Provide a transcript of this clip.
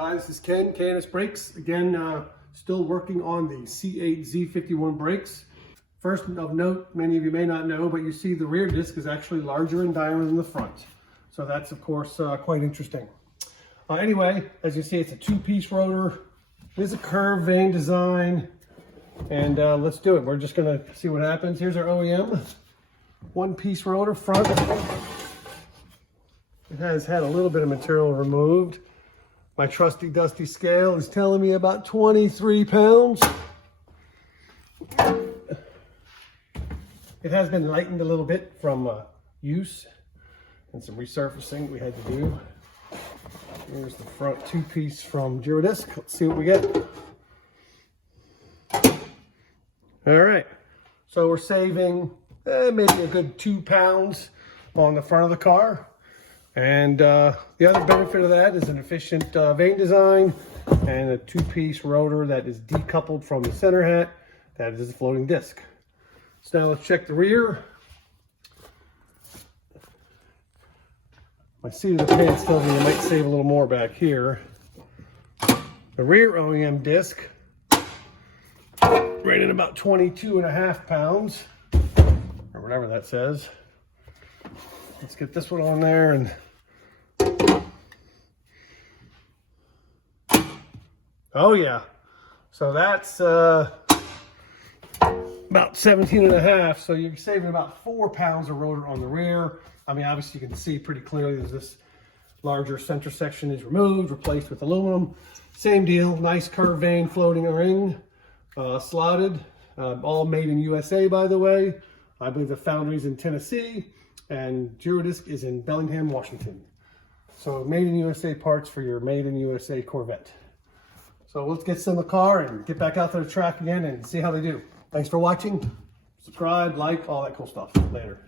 Hi, this is Ken, Canis Brakes. Again, still working on the C8 Z51 brakes. First of note, many of you may not know, but you see the rear disc is actually larger in diameter than the front. So that's, of course, quite interesting. Anyway, as you see, it's a two-piece rotor. It is a curved vane design. And let's do it. We're just going to see what happens. Here's our OEM. One-piece rotor front. It has had a little bit of material removed. My trusty dusty scale is telling me about 23 pounds. It has been lightened a little bit from use and some resurfacing we had to do. Here's the front two-piece from Girodisc. Let's see what we get. All right, so we're saving maybe a good 2 pounds on the front of the car. And the other benefit of that is an efficient vane design and a two-piece rotor that is decoupled from the center hat. That is a floating disc. So now let's check the rear. My seat of the pants tells me I might save a little more back here. The rear OEM disc, rated about 22.5 pounds, or whatever that says. Let's get this one on there and oh yeah, so that's about 17.5, so you're saving about 4 pounds of rotor on the rear. I mean, obviously you can see pretty clearly there's this larger center section is removed, replaced with aluminum. Same deal, nice curved vane floating ring, slotted, all made in USA, by the way. I believe the foundry's in Tennessee and Girodisc is in Bellingham, Washington. So made in USA parts for your made in USA Corvette. So let's get in the car and get back out to the track again and see how they do. Thanks for watching. Subscribe, like, all that cool stuff. Later.